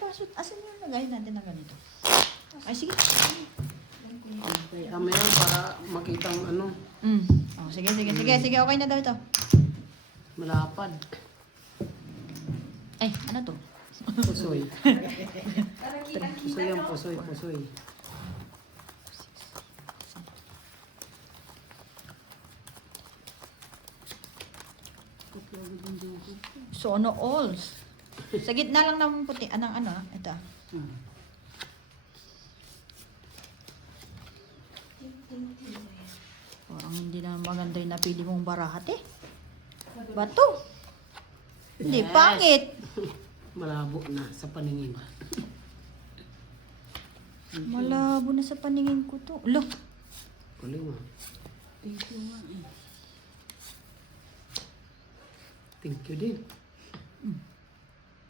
Tapos, asan yung lagay natin na ganito? Ay, sige. Okay, mamaya para makita ang ano, Oh, sige. Sige, okay na daw ito. malapad. Ay, ano to? Pusoy. Pusoy yan, pusoy. So, ano alls? Sa gitna lang ng puti, anong ano, ito. Parang hindi na maganda yung napili mong barahat eh. Bato. Hindi, Yes. pangit. Malabo na sa paningin. Malabo na sa paningin ko to. Lo, Kuling mo. Thank you din.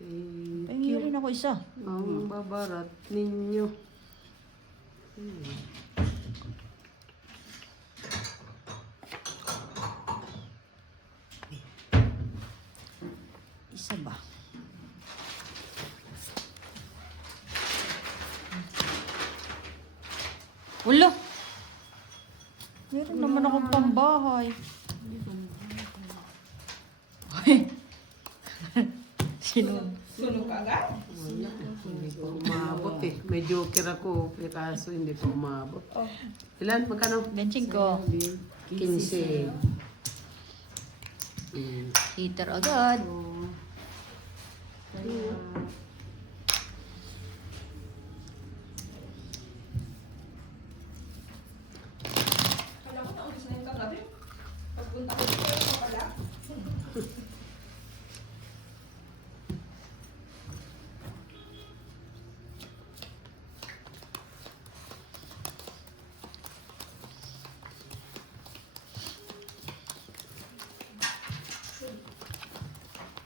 Thank pahingi you. rin ako isa. Ang babarat ninyo. Isa ba? Ulo! Meron naman akong pambahay. Sino? Sunog ka agad? Hindi ko umabot eh. May joker ako, kaso hindi ko umabot. Ilan? Magkano? Benching ko. 15. Heater agad. Kala ko naulis na yung kagabi. Pagpunta ko dito, ito pala.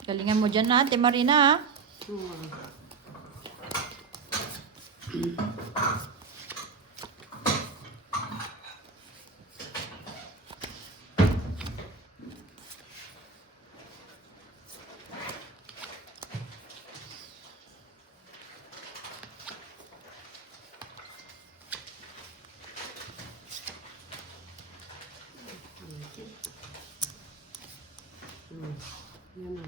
Galingan mo dyan na, Ate Marina. Ha? Yan na.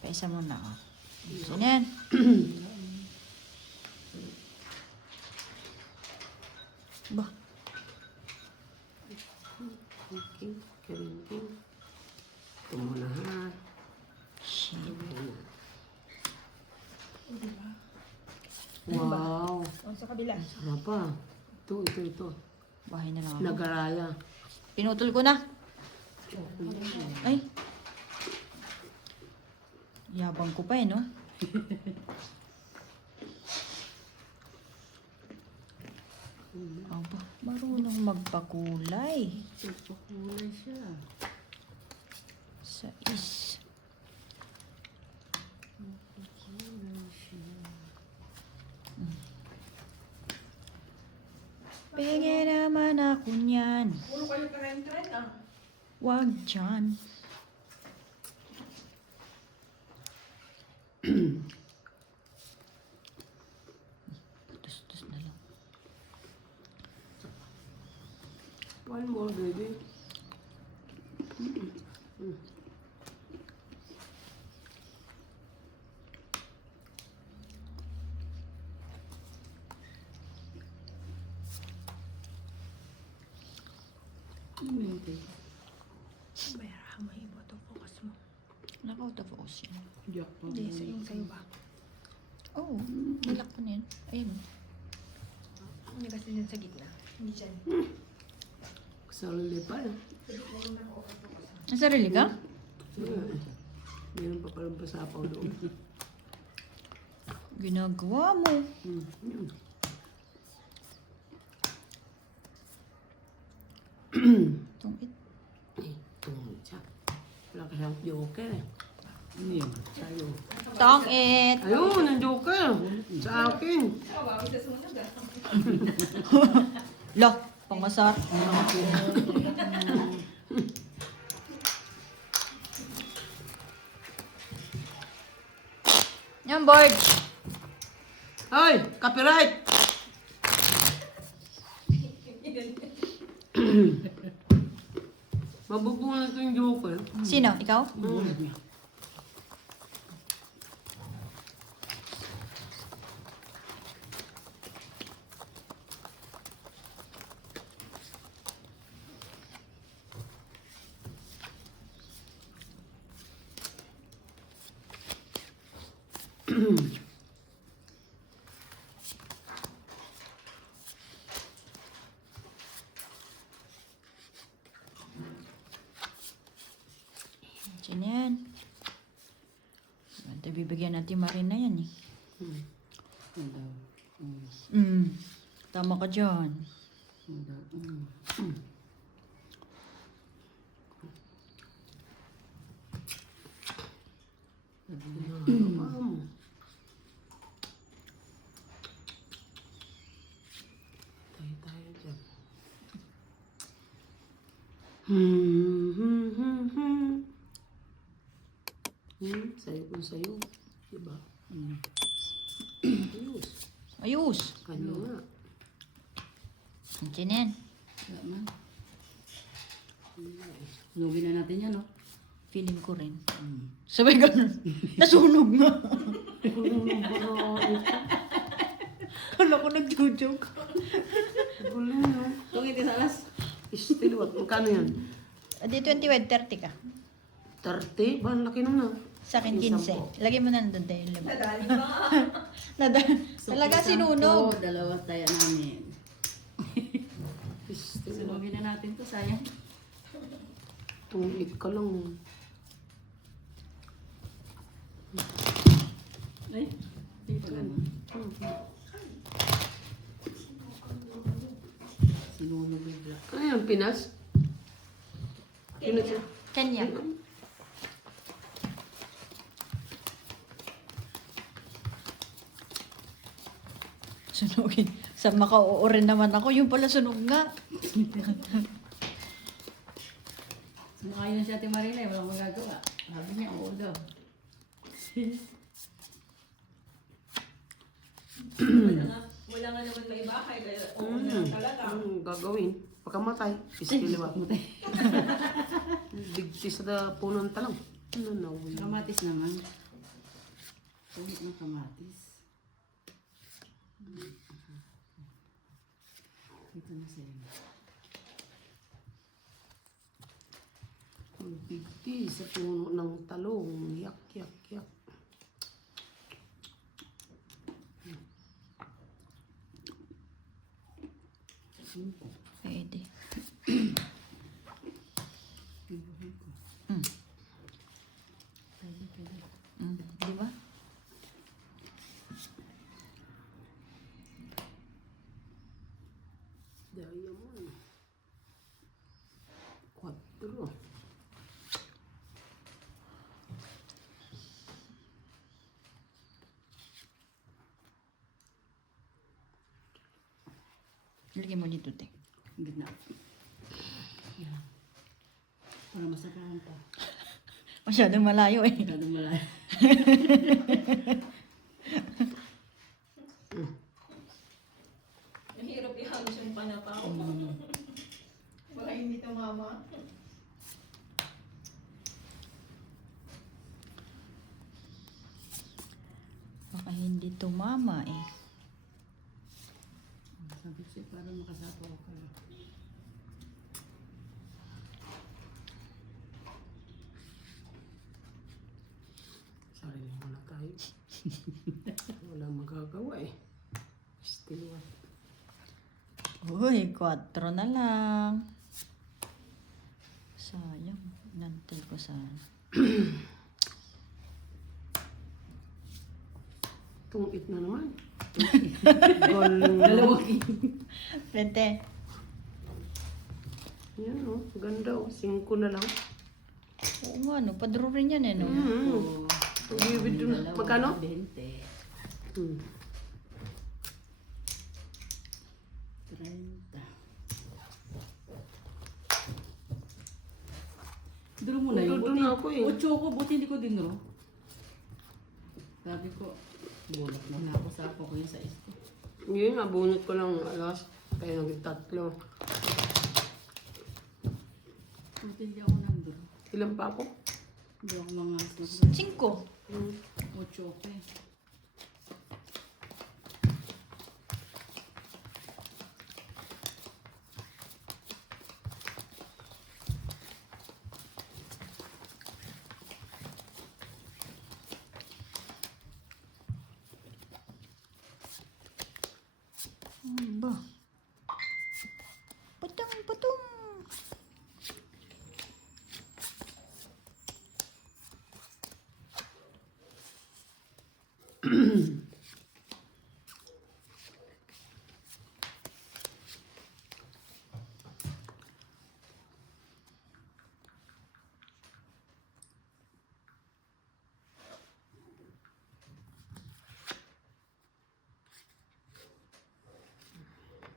Paisa muna ako. Sino yan? Ba? Okay. Karingking. Ito muna ha. Shit. Wow. O, sa kabila. Sarap pa. Ito. Bahay na lang ako. Nagaraya. Pinutol ko na. Ay. Yabang ko pa eh, no? Aba, marunong magpakulay. Kulay siya. Sais. Penge naman ako niyan. Puro kayo karen-karen ah. Wag dyan. Tus na lang. One more, baby. Bayara mo ibo to focus mo. Naka-out of focus yan. Hindi, sa yung sa'yo ba? Oo, nilak ko na yan. Ayun. Hindi kasi dyan sa gitna. Hindi dyan. Sarili pa. Ang sarili ka? Meron pa palang pasapaw doon. Ginagawa mo. Tungit. Tungod siya. Wala ka siyang joker eh. Sa'yo. Tungit. Ayun, ang joker. Sa akin. Kawawi sa sumunod ah. Lo, pangasar. Yan, board. Hoy, copyright! Mabubungan ito yung joker. Sino? Ikaw? Sino yan? Ito, bibigyan natin Marina yan eh. Tama ka dyan. Tayo dyan. Sayo kung sayo. Diba? Ayos. Ayos. Kanya nga. Sino yan? Lugin na natin yan, no? Feeling ko rin. Sabay ganun. Nasunog na. Kala ko nag-joke. Gulo yun. Tungit sa alas. Still what? Magkano yan? Di 20, 30 ka. 30? Ba, ang laki nun ah. Sa akin 15. Lagay mo na nandun tayo yung lima. Nadali pa. Talaga sinunog. Oo, dalawa tayo namin. Still what? Lugin na natin to, sayang. Tungit ka lang. Ay, hindi pa ganun. Sinunog bigla. Ano yan, Pinas? Pinas yan? Kenya. Sunugin. Sa makauurin naman ako, yung pala sunog nga. Sumakain na si Ate Marina, eh, walang magagawa. Sabi niya, oo daw. Wala nga naman may bahay. Kaya oo na talaga. Anong gagawin? Pagkamatay, still what? Digti sa punong talang. Ano na, wala. Kamatis naman. Tungit ng kamatis. Ito na sa'yo. Ang digti sa puno ng talong. Yak, yak, yak. Pwede. Ibuhin ko. Di ba? Diamond. 4. Lagyan mo dito, te. Gitna. Yan. Para masapahan pa. Masyadong malayo eh. Masyadong malayo. Mahirap ihagos yung panapaw. Baka hindi tumama. Baka hindi tumama eh. Sabi ko siya, para makasapaw ka. Sarili muna tayo. Walang magagawa eh. Still what? Uy, 4 na lang. Sayang. Nantay ko sana. Tungit na naman. Galing. Dalawang Pwede. Yan o, ganda o. 5 na lang. Oo nga, no. Padro rin yan eh, no. Pag-ibig doon. Magkano? 20. 30. Duro mo na yun. Nandun na ako eh. 8 ko, buti hindi ko dinuro. Sabi ko, bulak na wala ako sa ako ko yung sa isko. Yun, nabunot ko lang alas. Kaya naging 3. Buti hindi ako nandun. Ilan pa ako? Hindi ako mga 5. 8 okay. Ba? Patong, patong.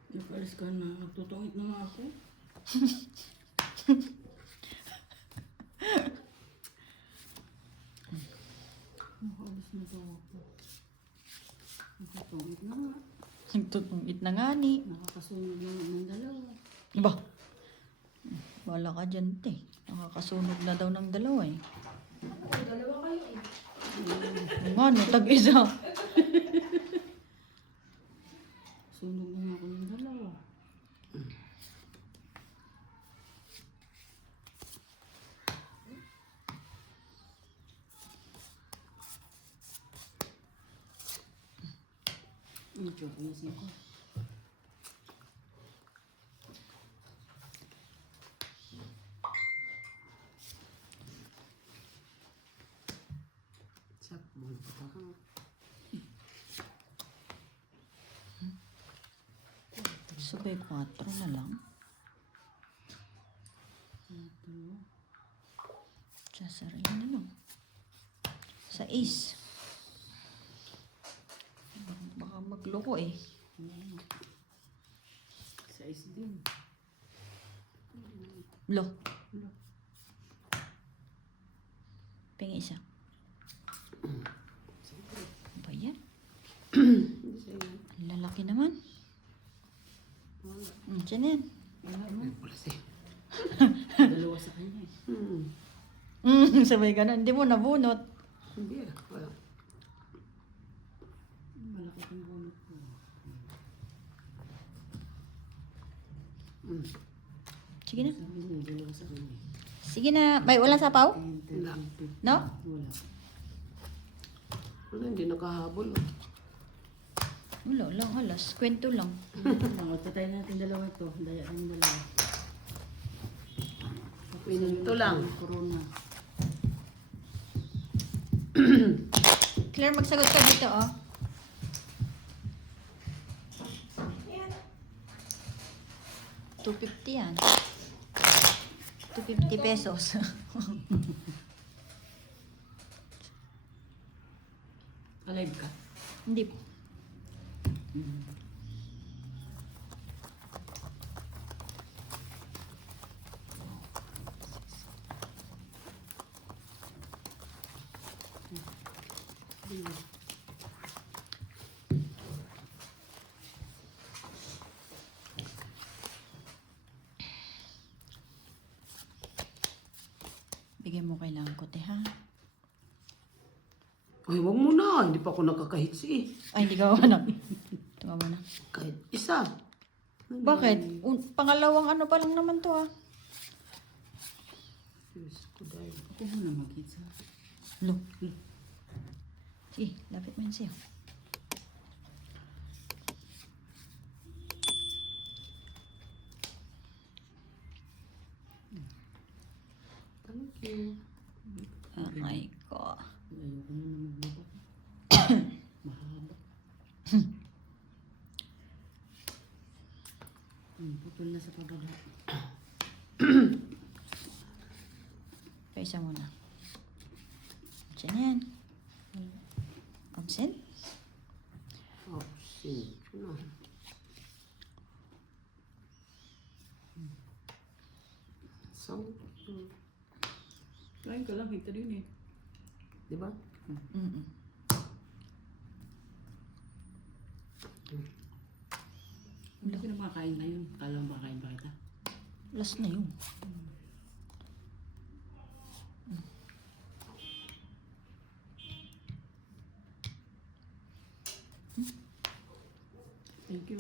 Nag-alis ka na. Nagtutungit na nga ako. Nag-alis na daw ako. Nagtutungit na nga. Nagtutungit na nga ni. Nakakasunod na ng dalawa. Ba? Wala ka dyan, te. Nakakasunog na daw ng dalawa eh. Dalawa kayo eh. Nga, no, tag-isa. Sunog na nga ako ng dalawa. Medyo ayusin ko. Sak, bunot ko ako. Sabay 4 na lang. Ito. Sasarin na lang. Sa is. Baka magloko eh. Sa is din. Lo. Pengi isa. Ano ba yan? Hindi sa'yo. Ang lalaki naman. Diyan yan. Wala mo. Wala siya. Dalawa sa kanya eh. Sabay ganun. Hindi mo nabunot. Hindi ah. Wala. Malaki kong bunot ko. Sige na. Sabi niya, dalawa sa kanya. Sige na. May walang sapaw? Wala. No? Wala. Wala, hindi nakahabol. Oh. Wala lang. Halas. Kwento lang. Patay natin dalawa ito. Daya ang dalawa. Pinunto lang. Corona. Claire, magsagot ka dito, oh. Ayan. 250 yan. 250 pesos. Alive ka? Hindi. Bigay mo kailangan ko, te, ha? Ay, wag mo na. Hindi pa ako nakakahits eh. Ay, hindi ka manak. Ito ka na. Kahit isa. Bakit? Pangalawang ano pa lang naman to, ah. Diyos ko dahil. Ako muna mag-hits ha. Lo. Sige, lapit mo yun siya. Thank you. Oh my God. Ayoko na magbaba. Mahaba. Putol na sa pababa. Paisa muna. Diyan yan. Absent? Oh, sin. Ano? So, Kain ka lang, ito din eh. di ba? Mm-mm. Hindi ko na makakain ngayon. Kala mo makakain pa kita. Last na yun. Thank you.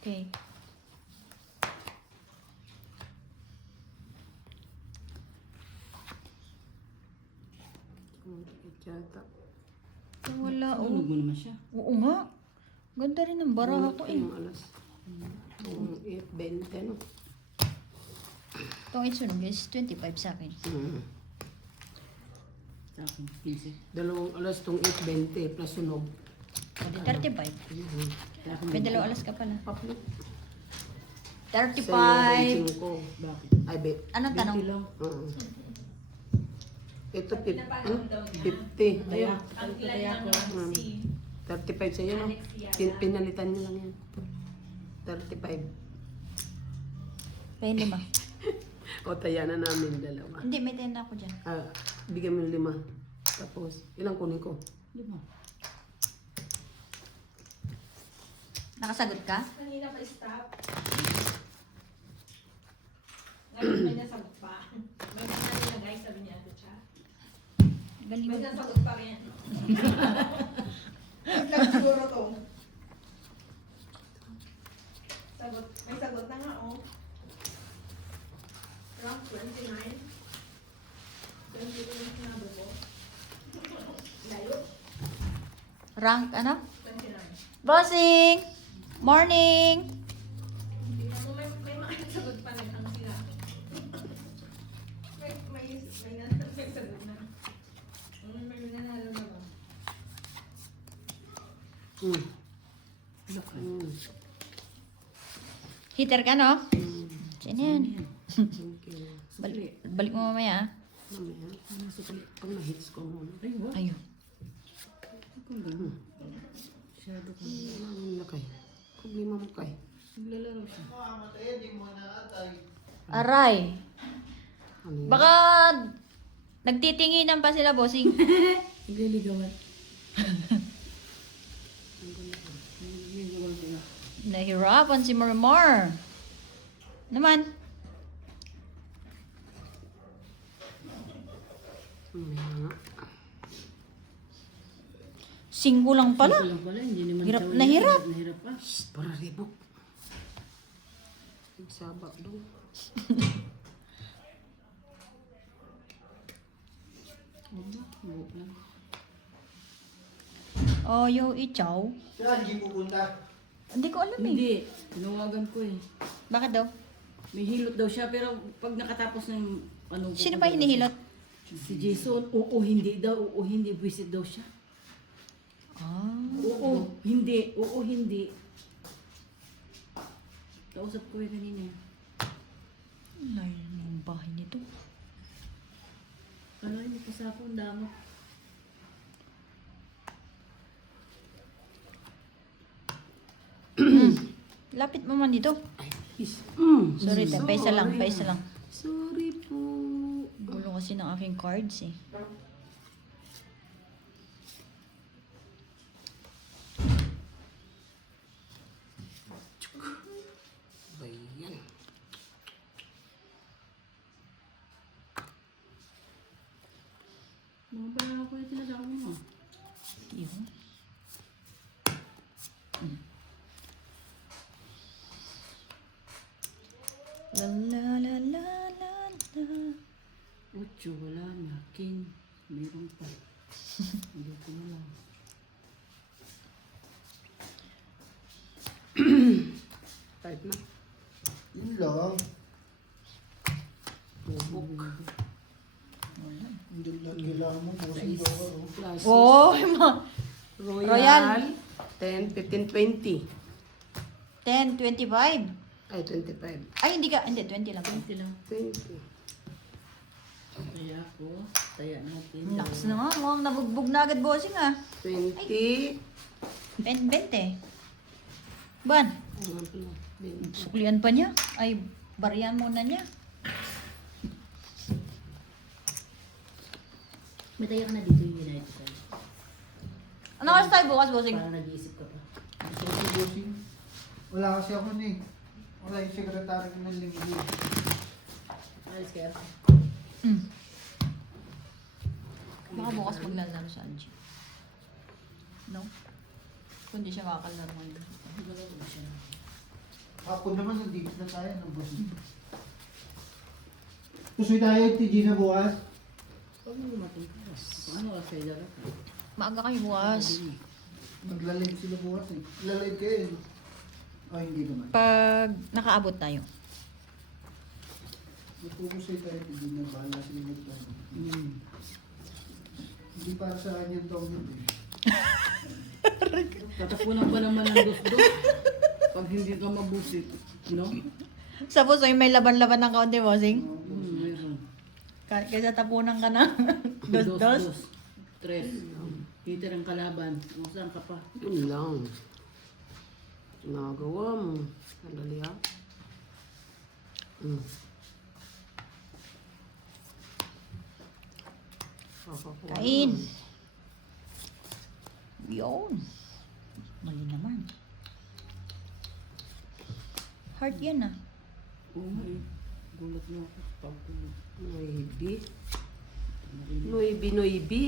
Okay. Yata. Wala, Sunog oh. mo naman siya. Oo nga. Ganda rin ng baraha to eh. Yung alas. Yung 8:20, no? Itong itsunog is 25 sa akin. Sa akin, 15. Dalawang alas tong 8:20 plus sunog. O di 35. Sa akin, May 2 alas ka pala. Paplo. 35. Ko. Bakit? Ay, be. Anong tanong? 20 lang. Ito, 50. Kaya, Ang ilan kaya lang ko. naman si 35 sa'yo, no? Pinalitan niyo lang yan. 35. May 5. O, taya na namin dalawa. Hindi, may 10 na ako dyan. Bigyan mo yung 5. Tapos, ilang kunin ko? 5. Nakasagot ka? kanina pa stop. Ngayon may nasagot pa. May kanina guys, sabi niya ate Cha. Galing May mo. nasagot pa rin. Lang siguro to. Sagot, may sagot na nga oh. Rank 29. 22 yung sinabi ko. Layo. Rank ano? 29. Bossing! Morning! Hindi na mo may mga sagot pa rin ang sila. may sagot na. May nanalo na ba? Heater ka, no? Sino yan? Thank you. Balik mo mamaya, ah. Mamaya, pag na-hits ko muna. Ay, what? Ayun. Kung gano'n. Masyado ka. Ano na kay? Problema mo kay? Naglalaro siya. Aray. Ano yun? Baka nagtitinginan pa sila, bossing. Nagliligawan. Nagliligawan sila. Nahirapan si Marimar. Naman. Mamaya. Singgo lang pala. Wala pala, hindi naman Hirap daw na yan. hirap. Nahirap pa. Para ribok. Sabak doon. Wala, buhok lang. Oh, yung ichaw. Saan hindi pupunta? Hindi ko alam eh. Hindi, tinawagan ko eh. Bakit daw? May hilot daw siya, pero pag nakatapos ng ano... Sino ba hinihilot? Si Jason, oo, hindi daw, oo, hindi, visit daw siya. Ah. Oo, hindi, oo, hindi. Kausap ko eh kanina. Layo ng bahay nito. Ano yung pasako, ang damot. Lapit mo man dito. Is. Sorry, ta. Paisa lang, paisa lang. Sorry po. Gulo kasi ng aking cards eh. Bayan. Mga pala ako yung tinatawag mo. Yun. La la la la la la. Ocho, wala na. King, mayroon pa. Hindi ko na lang. Type na. Yun lang. Bubok. Hindi lang kailangan mo. Pusing dollar. Oh. Plus Oh, Royal. Royal. 10, 15, 20. 10, 25. Ay, 25. Ay, hindi ka. Hindi, 20 lang. 20 lang. 20. Kaya ako, taya natin. Lakas na nga. Mukhang nabugbog na agad bossing ah. 20. 20. Ban, Ano nga pala? 20. suklian pa niya. Ay, bariyan muna niya. May taya ka na dito yung United States. Ano oras tayo bukas, bossing? Parang nag-iisip ka pa. bossing. Wala kasi ako ni. Wala yung sekretary ko ng linggo. Alis kaya. Mm. Baka bukas maglalaro sa Angie. No? Kung di siya makakalaro ngayon. Maglalaro ba siya? Hapon naman, nandito na tayo ng bossing. Pusoy tayo, TG na bukas. Huwag mo lumating ka. Ano ka sa idara ka? Maaga kayo bukas. Magla-live sila bukas eh. Lalive kayo eh. Oh, hindi naman. Pag nakaabot tayo. Pusoy tayo, TG na bahala sila magplano. Hindi para sa akin yung tawag yun eh. Tatapunan pa naman ng dos-dos. Pag hindi ka mabusit. No? Sa puso may laban-laban ng kaunti, bossing. Meron. Kaysa tapunan ka na. Dos-dos. Tres. Hitir ang kalaban. Kung saan ka pa. Yun lang. Nagawa mo. Sandali ha. Kain. Yun. Mali naman. Hard yan ah. Oo nga eh. Gulat mo ako. Pagkulo. Noibi. Noibi.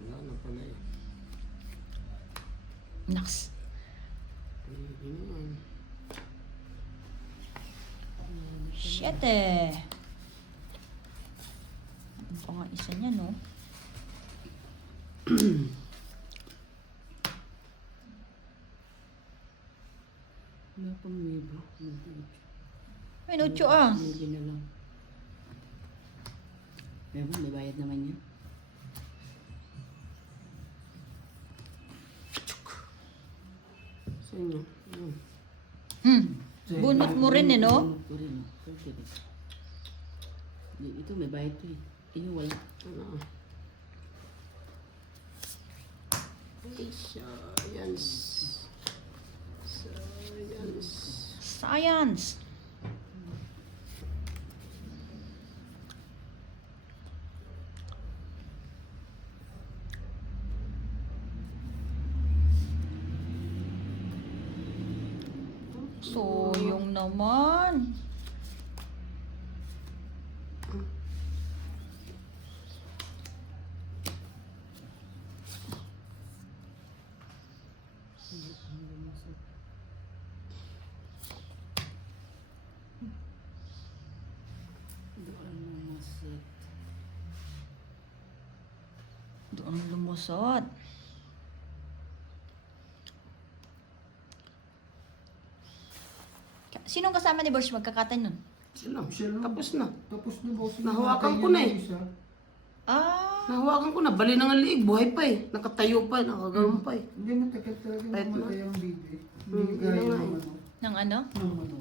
Wala na pala eh. Naks. Noibi naman. Shit eh. Ano pa nga isa niya, no? Wala pang maybe. May nutyo ah. Maybe na lang. Ewan, may bayad naman yan. Sa inyo. Bunot mo rin eh, no? Bunot ko rin. Pwede rin. Ito, may bayad to eh. Iyo, wala. Ano? Ay, science. Science. Science. Soyong naman. Doon lumusot. Sinong kasama ni Borge magkakatan nun? Sila. Siya lang. Tapos na. Tapos na bossing. Nahawakan ko na eh. Ah, Nahawakan ko na. Bali na nga liig. Buhay pa eh. Nakatayo pa. Nakaganoon pa eh. Hindi matagal talaga Kahit mamatay ang baby. Hindi Hmm, gaya yun nga ng eh. ano. ng ano? Ng ano.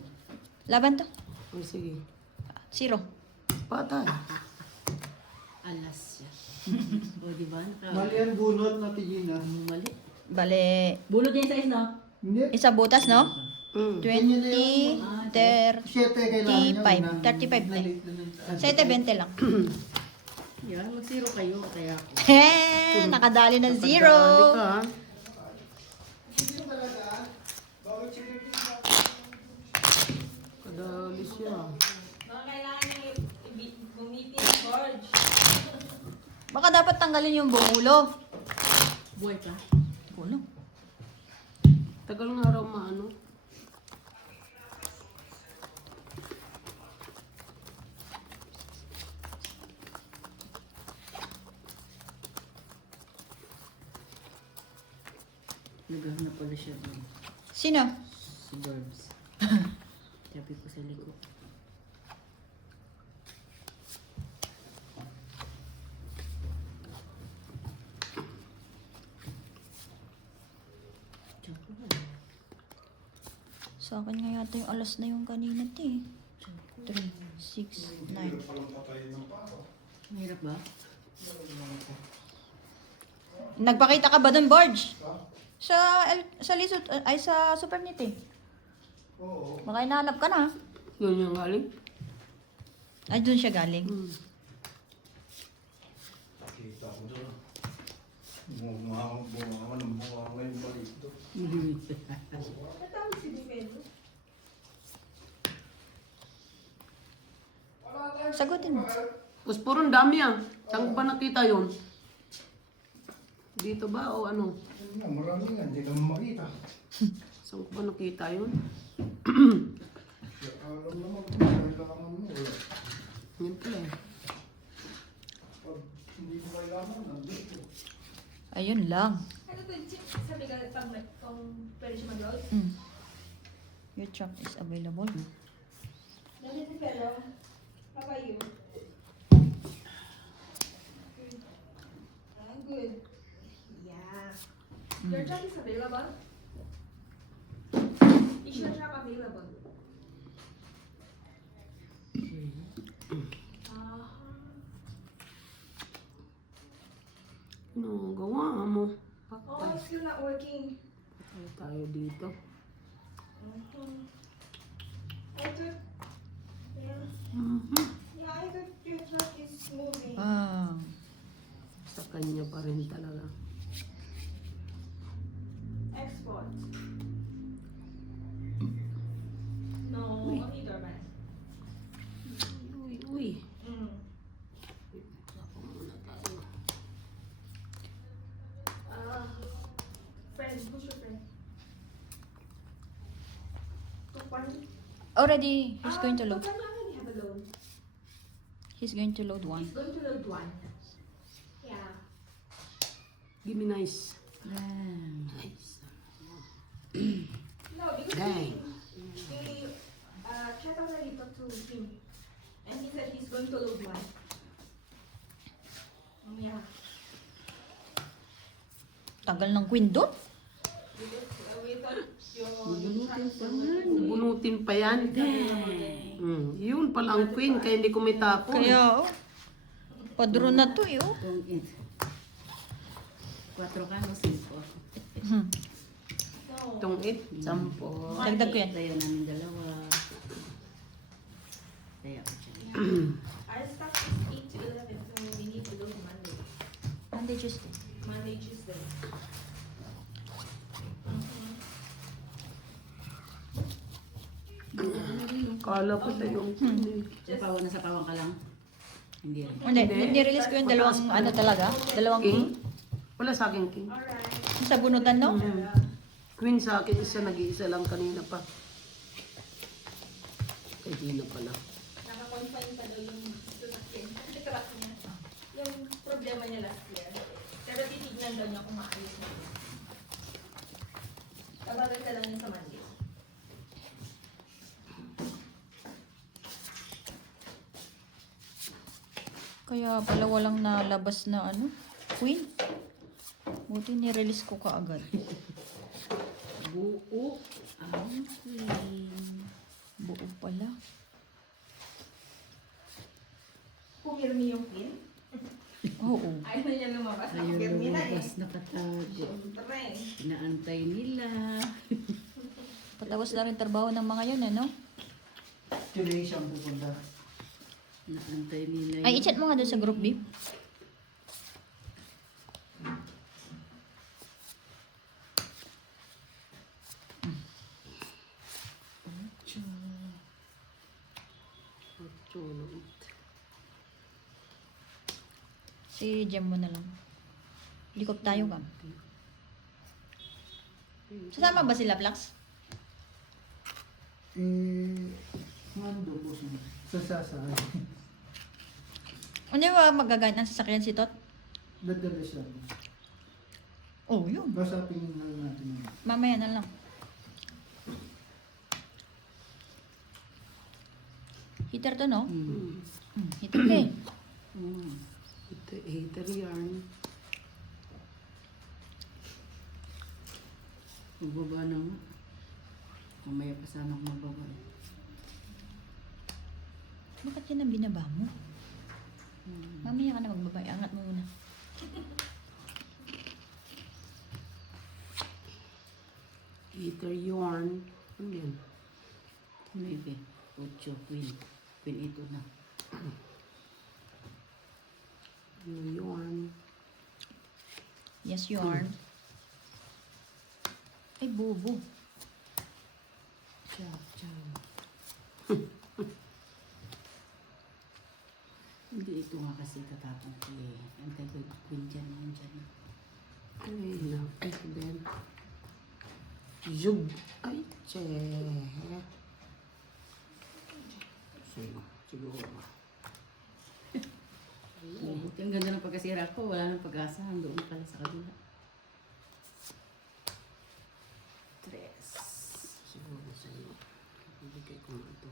Laban to? Oh, sige. Zero. Patay. Alas siya. O, di ba? Mali ang bunot na TG na. Mali. Bale, Bulot niya yung size, no? Hindi. isa butas, no? Mm. 20, 30, 7 kailangan 35. 35 na. Sa ito, 20 lang. Yan, mag-zero kayo. Kaya ako. Nakadali ng Dali zero. ka ha. Kadali siya. Mga kailangan niya gumiti ng George. Baka dapat tanggalin yung buong ulo. Buhay ka. Ulo. Tagal nga raw maano. Naghahanap pala siya doon. Sino? Si Burbs. Sabi ko sa likod. Chocolate. Sa akin nga yata yung alas na yung kanina, te. 3, 6, 9. Mahirap ba? Nagpakita ka ba dun, Borge? Sa Lisot, ay sa Supernet eh. Oo. Baka hinahanap ka na. Yun yung galing. Ay, dun siya galing. Mm. Bunga ng bunga yung balik ito. Natawag si Defendo. Sagutin mo. Puspurong dami ah. Saan ba nakita yun? Dito ba o ano? Ayun nga, marami nga, hindi naman makita. Saan ko ba nakita yun? Alam naman kung kailangan mo. Yan pala eh. Pag hindi mo kailangan, nandito. Ayun lang. Ano to, Chip? Sabi ka kung pwede siya mag-load? Your truck is available. Dali si Fellow. How about you? Good. Good. Yeah. Your truck is available? Is your truck available? Ano gawa mo? Oh, Patay. still not working. Patay tayo dito. I thought, yeah, yeah, I thought your truck is moving. Sa kanya pa rin talaga. Export. No, only doorman. Uy, uy. Mm. Ako muna tayo. Friend, who's your friend? Tupan? Already, he's going to load. Tupan already have a load. He's going to load one. He's going to load one. Yeah. Give me nice. Damn. Nice. No, because Dang. we Chet already talked to him. And he said he's going to load one. Yeah. Tagal ng queen doon. Because we thought your Bubunutin pa man. Bunutin pa yan. Yun pala ang queen, kaya hindi ko may tapon. Kaya, padro na to eh. Kung it. 4 ka o 5? No. Itong 8, 10. Dagdag ko yan. Tayo namin dalawa. Kaya ko siya. Our stock is 8 to 11, so we need to load Monday. Monday, Tuesday. Monday, Tuesday. Kala ko tayo yung queen eh. Nasa pawang ka lang? Hindi rin. Hindi, nirelease ko yung dalawang ano talaga. Dalawang King? king. Wala sa akin king. Alright. Sa bunutan, no? Queen sa akin, isa nag-iisa lang kanina pa. Kanina pala. Naka-confine pa daw yung sasakyan. Kasi truck niya. Yung problema niya last year. Pero titignan daw niya kung maayos na. Tabagal ka lang niya sa Monday. Kaya pala walang nalabas na ano, queen. Buti nirelease ko kaagad. Buo ang queen. Buo pala. Pumirmi yung pin. Oo. Ayaw na niya lumabas. Ayaw Nakapirmi na eh. lumabas, nakatago. Siyempre. Inaantay nila. Patapos na rin trabaho ng mga yun, ano? Today siyang pupunta. Inaantay nila. Ay, i-chat mo nga doon sa group, B. Si Jem mo na lang. Likop tayo ka. Sasama ba sila, Plax? Mando po siya. Sasasay. Ano ba magagamit ng sasakyan si Tot? Dadala siya. Oh, yun. Kasapin na natin. Mamaya na lang. Heater to, no? Heater ka eh. Hater yarn. Magbaba na nga. Mamaya pa sana ako magbaba. Bakit yan ang binaba mo? Mamaya ka na magbaba. Angat mo muna. Hater yarn. Ano yan? Maybe. 8 queen. Queen ito na. Ano yarn? Yes, you are. Ay, bobo. Ciao, ciao. Hindi ito nga kasi katapang ko eh. Antay ko yung dyan, yan dyan. Ay, no. Ay, Ben. Zug. Ay, che. Siguro. Buti ang ganda ng pagkasira ko. Wala nang pag-asa. Doon pala sa kabila. 3. Siguro sa'yo. Ibigay ko nga ito.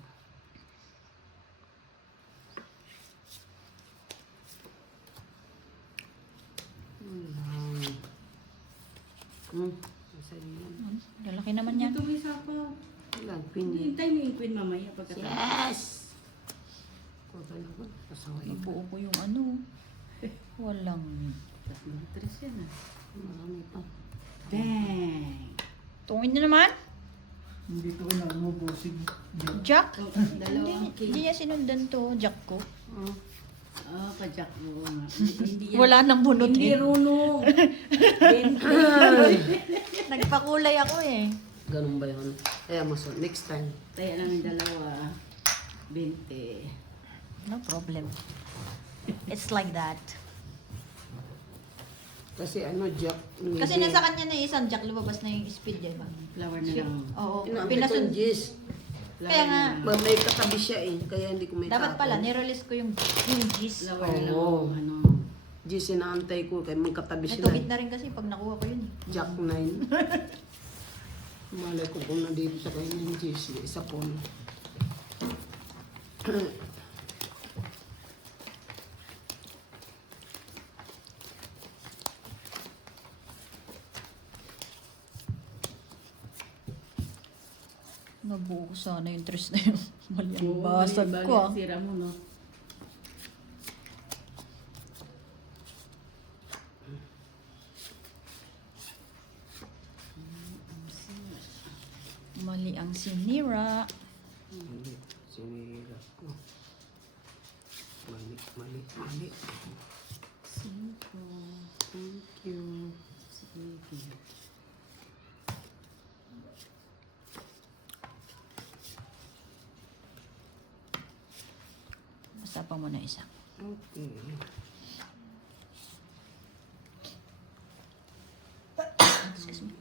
Sa'yo yan. Lalaki naman yan. Ito may sapa. Wala, queen. Hintay mo yung queen mamaya pagkatapos. Yes! Ko talaga. Pasaway ka. Nabuo ko yung ano. Walang... Tatlong 3 yan ah. Marami pa. Bang! Tungin na naman. Hindi ko na mo bossing. Jack? Oh, dalawang Hindi king. niya sinundan to. Jack ko. Ah, kajak mo nga. Hindi yan. Wala nang bunot Hindi eh. runong. 20. Nagpakulay ako eh. Ganun ba yun? Kaya mas next time. Kaya namin dalawa. 20. No problem. It's like that. Kasi ano, Jack. Kasi nasa kanya na isang Jack, lumabas na yung speed, di ba? Flower na lang. Oo. Inaabit ko Pinasun... yung Gis. Flower Kaya nga, na lang. May katabi siya eh. Kaya hindi ko may dapat tapon. pala, nirelease ko yung G's. Flower na lang. Oo. Ano. Gis, inaantay ko. Kaya magkatabi sila. Natubit na rin kasi pag nakuha ko yun eh. Jack 9. Malay ko kung nandito sa kanya yung Gis. Isa po. Nabuo ko sana yung tres na yung mali ang Oo, basag bali, ko ah. Sira mo, no? Mali ang sinira. Mali. Sinira ko. Mali. 5. Thank you. Sige. Basta pa muna isa. Okay. Excuse me.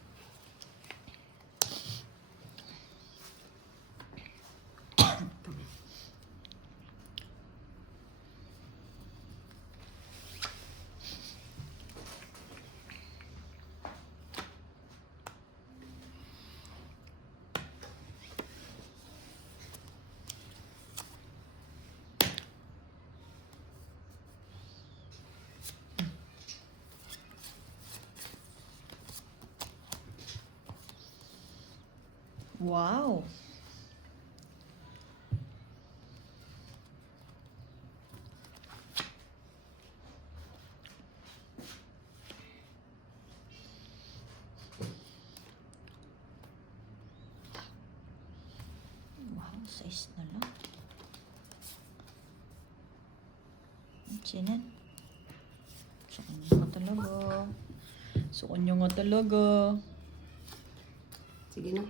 Wow. Wow, size na lang. Sinan. Sukon nyo nga talaga. Sukon nyo nga talaga. Sige na.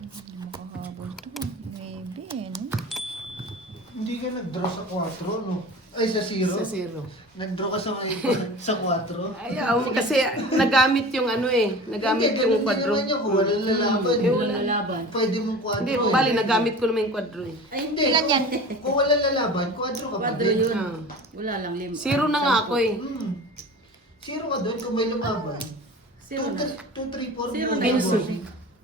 Hindi makahabol to. Maybe, no? Hindi ka nag-draw sa 4, no? Ay, sa 0? Sa 0. Nag-draw ka sa may sa 4? Ayaw, kasi nagamit yung ano eh. Nagamit yung quadro. Hindi naman yun, kung walang lalaban. Hindi wala lalaban. Pwede mong 4. Hindi, bali, nagamit ko naman yung quadro eh. Ay, hindi. Ilan yan? Kung walang lalaban, 4 ka pa Quadro din. yun. Ah. Wala lang 5. 0 na nga ako eh. 0 ka doon kung may lumaban. 2, 0 na. 3, 4, 0 na. Quince.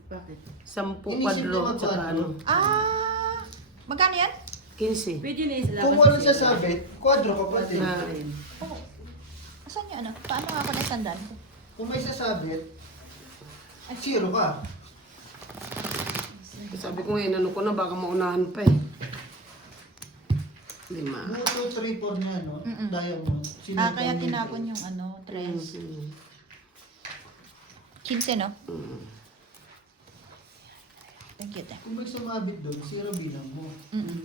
Bakit? 10 Inisip quadro, naman tsaka quadro. ano. Ah! Magkano yan? 15. Pwede na isa Kung walang sasabit, 4 ka pa din. Ah. Oh. Asan yung ano? Paano nga ako nasandaan ko? Kung may sasabit, 0 ka. Sabi ko ngayon, ano ko na, baka maunahan pa eh. 5. Buto 3, 4 na, no? Diamond. Ah, kaya tinapon yung ano, tres. 15, no? Thank you, te. Kung may sumabit doon, 0 bilang mo.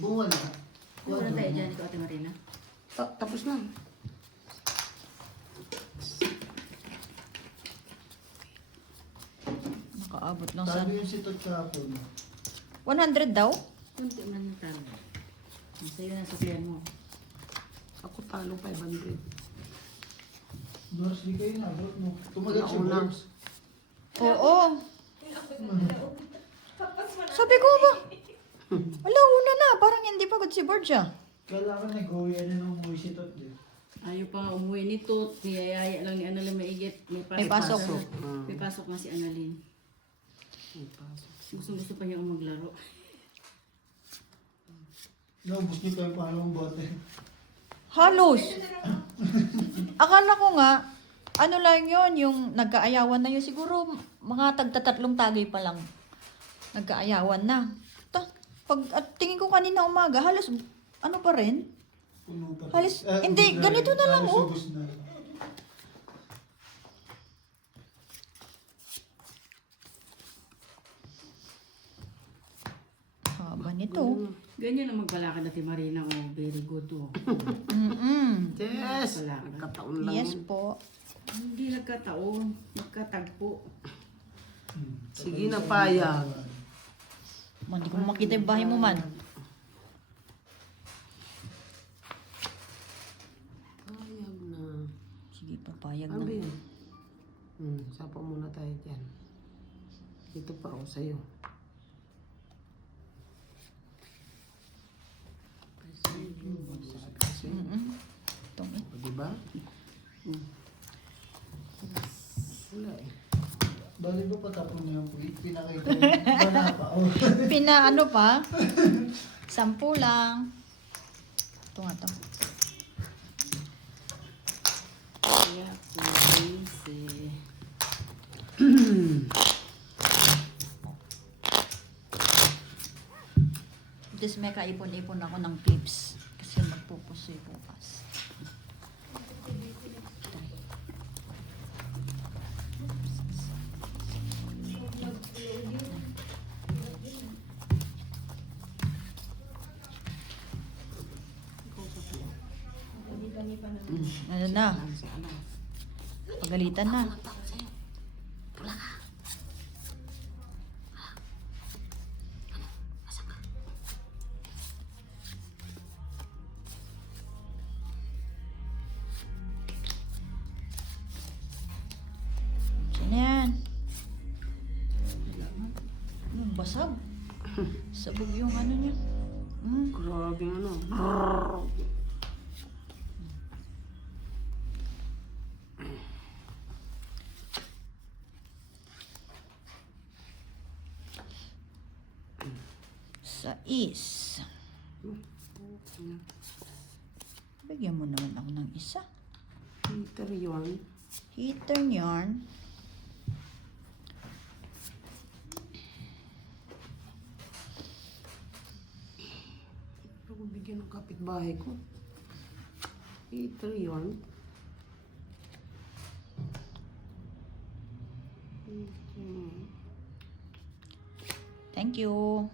Kung wala, Wala 4 tayo mo. dyan. Ito, Ate Marina. Tapos na. Nakaabot ng Sabi yung sitot kahapon. 100 daw? Kunti man yung talo. Sa'yo na suklihan mo. Ako talo 500. Doors, di kayo nabot mo. Tumagal si Una-una. Doors. Oo. Tapos wala. Sabi ko ba? Wala, una na. Parang hindi pagod si Borgia. Kailangan nag-uwi yan ng umuwi sitot din. Ayaw pa nga umuwi nito. Niyayaya lang ni Annalyn maigit. May pasok. May pasok nga si Annalyn. May pasok. Gusto pa niya maglaro. Naubos niyo pa yung pangalawang bote. Halos. Akala ko nga, ano lang yun, yung nagkaayawan na yun. Siguro mga tagtatatlong tagay pa lang. Nagkaayawan na. At tingin ko kanina umaga, halos ano pa rin? Puno pa rin. Halos, hindi, ubos na ganito rin. na lang, Halos oh. ubos na. Haba nito. Ganyan ang magpalakad na si Marina. Oh, very good. Oh. Mm-mm. Yes! Wala. Nagkataon lang Yes yun. po. Hindi nagkataon. Nagkatagpo. Sige na, payag. Man, di ko makita yung bahay mo man. Payag na. Sige, papayag Ano ba na. yun? Sapa muna tayo dyan. Ito pa ako sa'yo. Kasi, Mm-mm. Itong o, diba? Wala eh. Bali ba patapon niyo yung puwit? Pinakita yung bana pa. Oh. Pinaano pa? 10 lang. Ito nga to. Kaya easy. Tapos may kaipon-ipon ako ng clips. Kasi magpupusoy bukas. Ano na? Pagalitan na. Sino yan? Basag. Sabog yung ano niya. Grabe ano. Sais. Bigyan mo naman ako ng isa. Heater yun. Heater yarn. Pero kung bigyan ng kapitbahay ko. Heater yun. Thank you.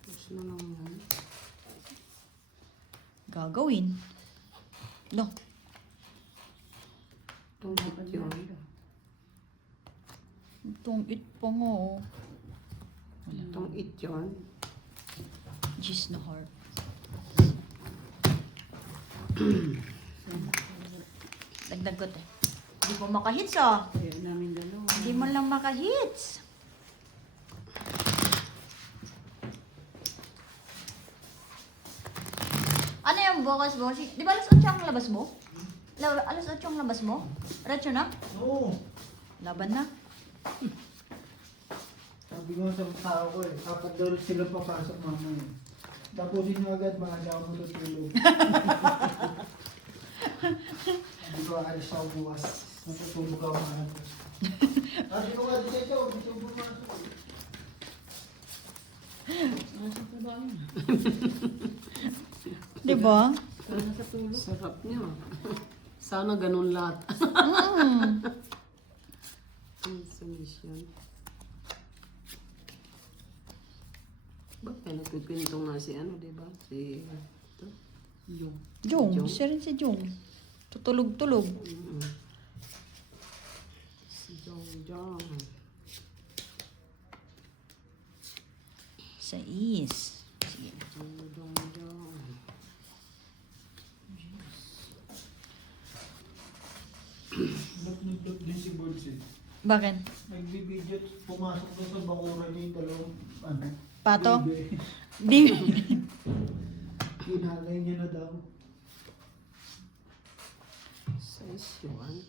Tapos na lang yan. Gagawin. No. Itong hit yun. Itong it pa nga oh. Itong it yun. Jeez na heart. Dagdag ko te. Hindi ko makahits ah. Kaya namin dalawa. Hindi man lang makahits. Ano yung bukas mo? Di ba alas 8 ang labas mo? Alas 8 ang labas mo? Retso na? Oo. Laban na. Sabi ko sa tao ko eh, kapag daw sila papasok mamaya. Tapusin nyo agad, mga di ako matutulog. Sabi ko, alis ako bukas. Matutulog ako mga ito. Sabi ko nga, di siya, di siya pumasok. Nasa po ba yun? Di ba? Nasa tulog. Sarap niya. Sana ganun lahat. Mm. Submission. Ba't may nagpipinto nga si ano, di ba? Si... Ito. Yung. Jong, Jong? siya rin si Jong. Tutulog-tulog. Si Jong. Sa is. Sige. Jong. Nag-vlog din si Birds eh. Bakit? Nagbibideo, pumasok doon sa bakuran niya yung dalawang, ano, Pato? bibe. Di. Kinalay niya na daw. Size 1.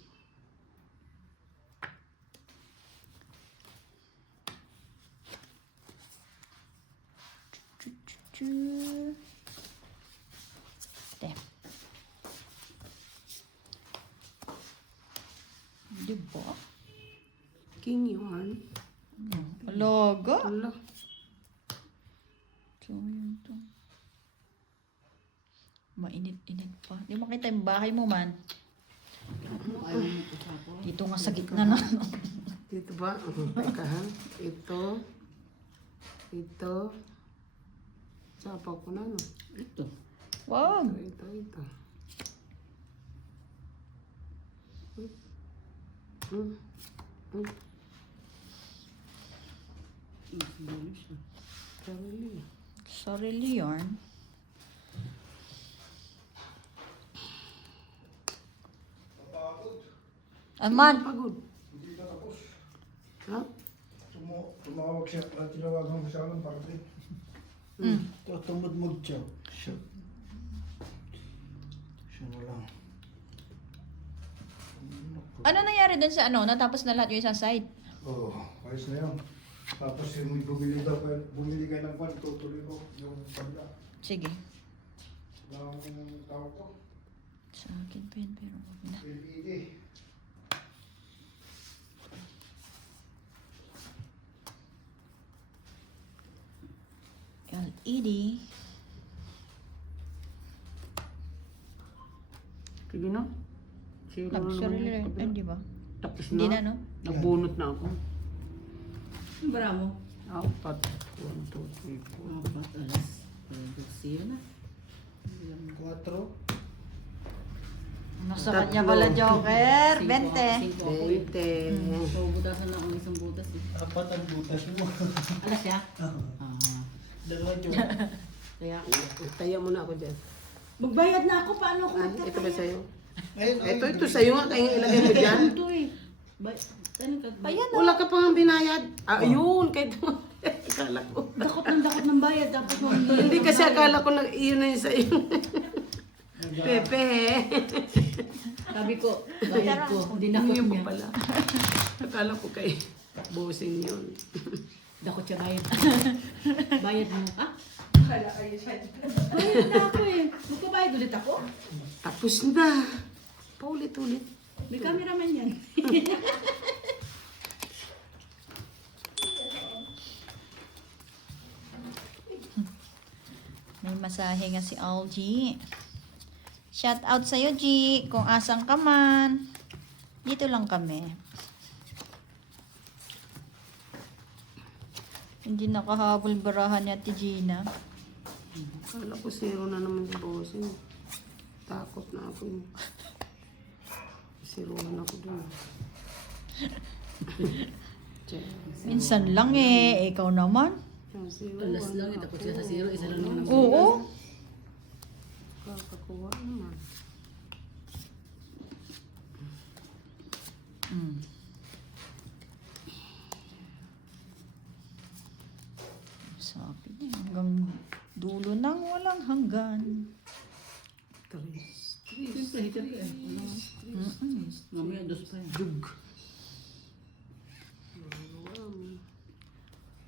Te. Diba? King 1. Alaga. Ala. So, yun to. Mainit-init pa. Di makita yung bahay mo man. Ayaw mo ito ako. Dito nga sa gitna na. Dito ba? Teka ha. Ito. Ito. Sapaw ko na no. Ito. Wow. Ito. Ano siya? Karili. Sorry, Leon. Aman. Pagod. Hindi na tapos. Ha? Tumawag siya, tinawagan mo siya lang para din. Mm. Tumudmud siya. Siya na lang. Ano nangyari dun sa ano? Natapos na lahat yung isang side. Oo, ayos na yan. Tapos yung may bumili kayo ng pan, tutuloy ko yung pagda. Sige. Wala akong tawag ko. Sa akin pa yun, pero wag na. PPD. LED. Sige no. Zero na Nag-sorry, naman. Leon. Di ba? Tapos Hindi na. na, no? Nagbunot na ako. Ang bara mo? Apat. 1, 2, 3, 4. Apat, alas. Siya na. 4. Nasa Tatlo. kanya pala, Joker. 20. 20. So, butasan na akong isang butas eh. Apat ang butas mo. Alas siya? Oo. Ah. Dalawa dyan. Kaya, Tayo muna ako dyan. magbayad na ako. Paano ako Ay, ito ba sa'yo? Ayun, Ito sa'yo nga. Kaya ilagay mo dyan. Ito eh. Saan ka? Ayan, Wala ka pang binayad. Ah, yun. Kaya ito. Akala ko. Dakot ng bayad. Tapos Hindi kasi akala ko na iyon na yun sa'yo. Pepe. sabi ko, bayad ko. Dinakot Hindi mo niya. pala. Akala ko kay bossing yun. Dakot siya bayad. Bayad mo. Ha? Kala kayo siya. Bayad na ako eh. Magpabayad ulit ako. Tapos na. Paulit-ulit. May cameraman yan. May masahe nga si Algie. Shout out sa'yo, G. Kung asang ka man. Dito lang kami. Hindi nakahabol barahan ni Ate Gina. Akala ko zero na naman si bossing. Takot na ako yun. Zero na ako dun. Minsan lang eh. Ikaw naman. Alas lang eh. Tapos siya sa zero. Isa lang naman. Oo. Kakakuha naman. Mm. Sabi niya, hanggang dulo nang walang hanggan. Tres. Siyempre, hitir ka eh. Mamaya, dos pa yan. Dug.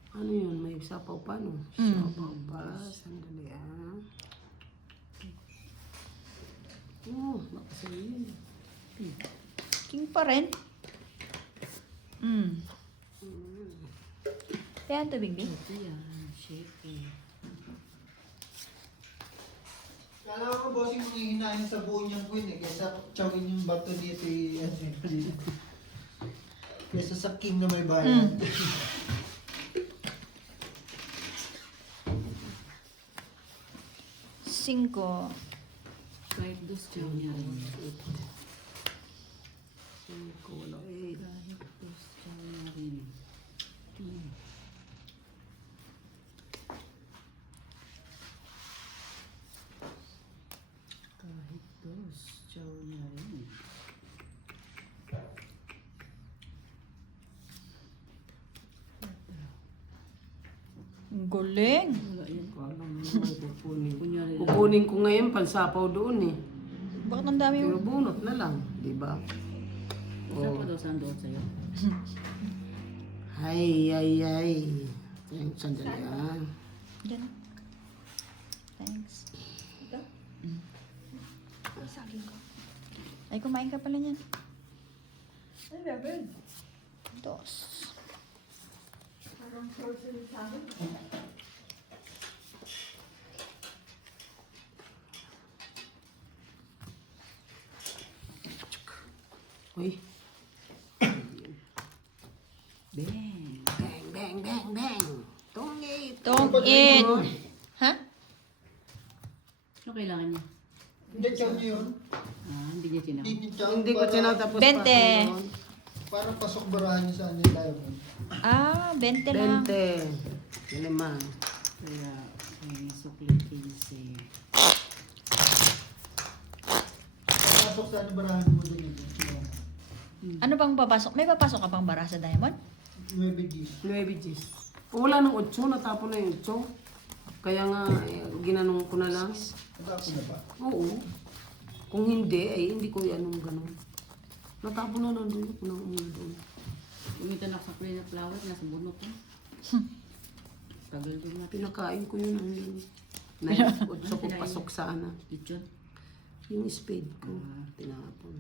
Ano yun? May sapaw pa, no? Sapaw pa. Sandali, ah. Oh, baka sa'yo yun. King pa rin. Mm. Kaya ang tubig din. Ito yan. Shaky. Kala ko bossing manghihinahin sa buo niyang queen eh. Kaysa chawin yung bato dito dito. Kaysa sa king na may bayan. 5. Kahit dos chow niya rin. 5, wala 8. Kahit dos chow niya rin. 2. Kahit dos chow niya rin. Ang galing. Wala yan. Kala mo naman kukunin. Kunyari lang. Kukunin ko ngayon, pansapaw doon eh. Bakit ang dami Pero mo? bunot na lang, di ba? Saan pa daw saan doon sa'yo? Ay, ay, ay. Yan, sandali ah. Diyan. Thanks. Ay, saging ko. Ay, kumain ka pala niyan. Ay, Bebe. 2. Parang frozen sa akin. Uy, Bang! bang, bang, bang, bang. Tungit. Don't eat. Ha? Ano kailangan niya? Hindi, chow niyo yun. Hindi niya tinapos. Hindi niyo chow. Hindi ko para- tinatapos 20. doon. Parang pasok barahan niyo sa ano yung diamond. Ah, 20 lang. 20. Lima. Kaya, may sukli 15. Pasok sa ano barahan mo din yun. Ano bang papasok? May papasok ka pang bara sa Diamond? 9 Gs. 9 Gs. Kung wala ng 8, natapon na yung 8. Kaya nga, ginanong ko na lang. Natapon na ba? Oo. Kung hindi, ay hindi ko yan ganun. Natapon na nandun ako nang umuwi doon. Umitan ako sa kulay na flower, nasa bunot ko. Tagal din natin. Pinakain ko yun. Ang yun. 9, 8 ko pasok sa ana. Lechon. Yung spade ko, tinapon.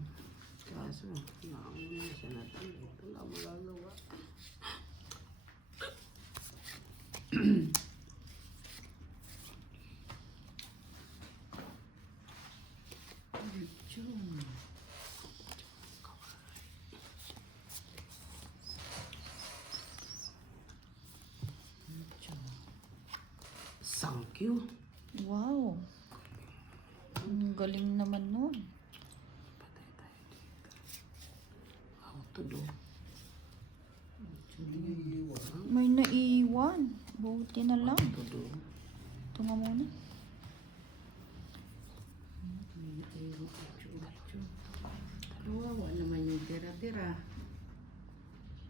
Kaso, nakamuna na siya natin. Ito na magagawa. Lechon. Thank you. Wow. Ang galing naman nun. How to do. May naiwan. Buti na lang. To do. Ito nga muna. Kawawa naman yung tira-tira.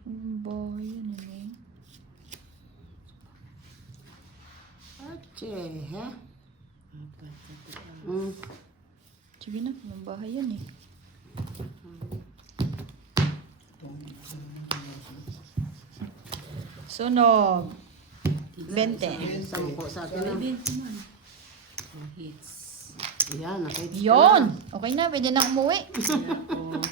Ang bahay yan eh. Ache, ha? Apat sa taas. Sige na, ang bahay yan eh. Sunog. 20. 10 sa akin na. Ibig naman. Oh, hits. Yan, nakita. Yon! Okay na, pwede na umuwi. Kaya ako,